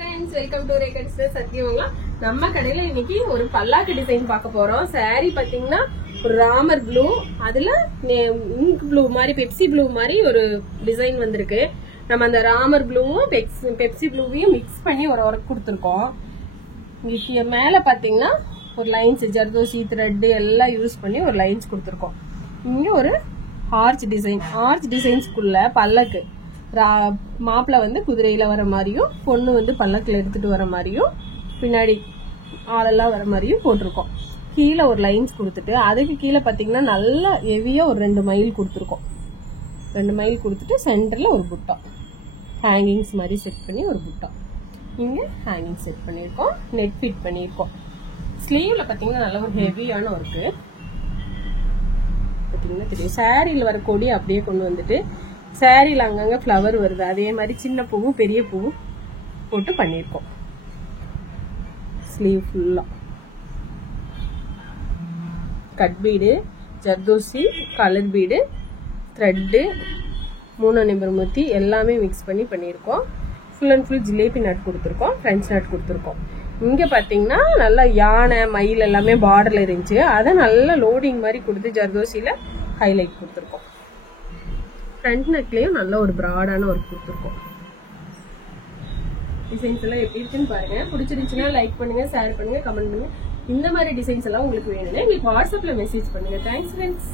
Friends, welcome to Reka Designs. சத்தியவங்களா நம்ம கடையில இன்னைக்கு ஒரு பல்லாக்கு டிசைன் பார்க்க போறோம். saree பாத்தீங்கன்னா ஒரு ராமர் ப்ளூ, அதுல இங்க் ப்ளூ மாதிரி பெப்சி ப்ளூ மாதிரி ஒரு டிசைன் வந்திருக்கு. நம்ம அந்த ராமர் ப்ளூவும் பெப்சி ப்ளூவையும் மிக்ஸ் பண்ணி ஒரு ஒர்க் கொடுத்துருக்கோம். இங்க மேல பாத்தீங்கன்னா ஒரு லைன்ஸ் ஜர்தோசி த்ரெட் எல்லாம் யூஸ் பண்ணி ஒரு லைன்ஸ் கொடுத்துருக்கோம். இங்க ஒரு ஆர்ச் டிசைன்ஸ்குள்ள பல்லக்கு மாப்பிள்ள வந்து குதிரையில வர மாதிரியும் பொண்ணு வந்து பல்லக்கில் எடுத்துட்டு வர மாதிரியும் பின்னாடி ஆளெல்லாம் வர மாதிரியும் போட்டிருக்கோம். கீழே ஒரு லைன்ஸ் கொடுத்துட்டு அதுக்கு கீழே பாத்தீங்கன்னா நல்லா ஹெவியா ஒரு 2 மைல் கொடுத்துருக்கோம். 2 மைல் கொடுத்துட்டு சென்டர்ல ஒரு புட்டா ஹேங்கிங்ஸ் மாதிரி செட் பண்ணி ஒரு புட்டா இங்க ஹேங்கிங் செட் பண்ணிருக்கோம். நெட் ஃபிட் பண்ணிருக்கோம். ஸ்லீவ்ல பாத்தீங்கன்னா நல்ல ஒரு ஹெவியான ஒர்க்கு பாத்தீங்கன்னா தெரியும். சாரியில வர கொடி அப்படியே கொண்டு வந்துட்டு சாரியில் அங்கங்க ஃப்ளவர் வருது, அதே மாதிரி சின்ன பூவும் பெரிய பூவும் போட்டு பண்ணிருக்கோம். ஸ்லீவ் ஃபுல்லா cut bead, zardozi, colour bead, thread, 3 number முத்தி எல்லாமே மிக்ஸ் பண்ணி பண்ணியிருக்கோம். Full and full jalebi knot கொடுத்துருக்கோம், ஃப்ரெஞ்ச் நட் கொடுத்துருக்கோம். இங்க பாத்தீங்கன்னா நல்லா யானை மயில் எல்லாமே பார்டர்ல இருந்துச்சு, அதை நல்லா லோடிங் மாதிரி கொடுத்து ஜர்தோசியில ஹைலைட் கொடுத்துருக்கோம். ஃப்ரண்ட் நெக்லயும் நல்ல ஒரு பிராடான ஒர்க் கொடுத்துருக்கோம். டிசைன்ஸ் எல்லாம் எப்படி இருக்குன்னு பாருங்க. பிடிச்சிருந்துச்சுன்னா லைக் பண்ணுங்க, ஷேர் பண்ணுங்க, கமெண்ட் பண்ணுங்க. இந்த மாதிரி டிசைன்ஸ் எல்லாம் உங்களுக்கு வேணும்னா எங்களுக்கு வாட்ஸ்அப்ல மெசேஜ் பண்ணுங்க. Thanks friends.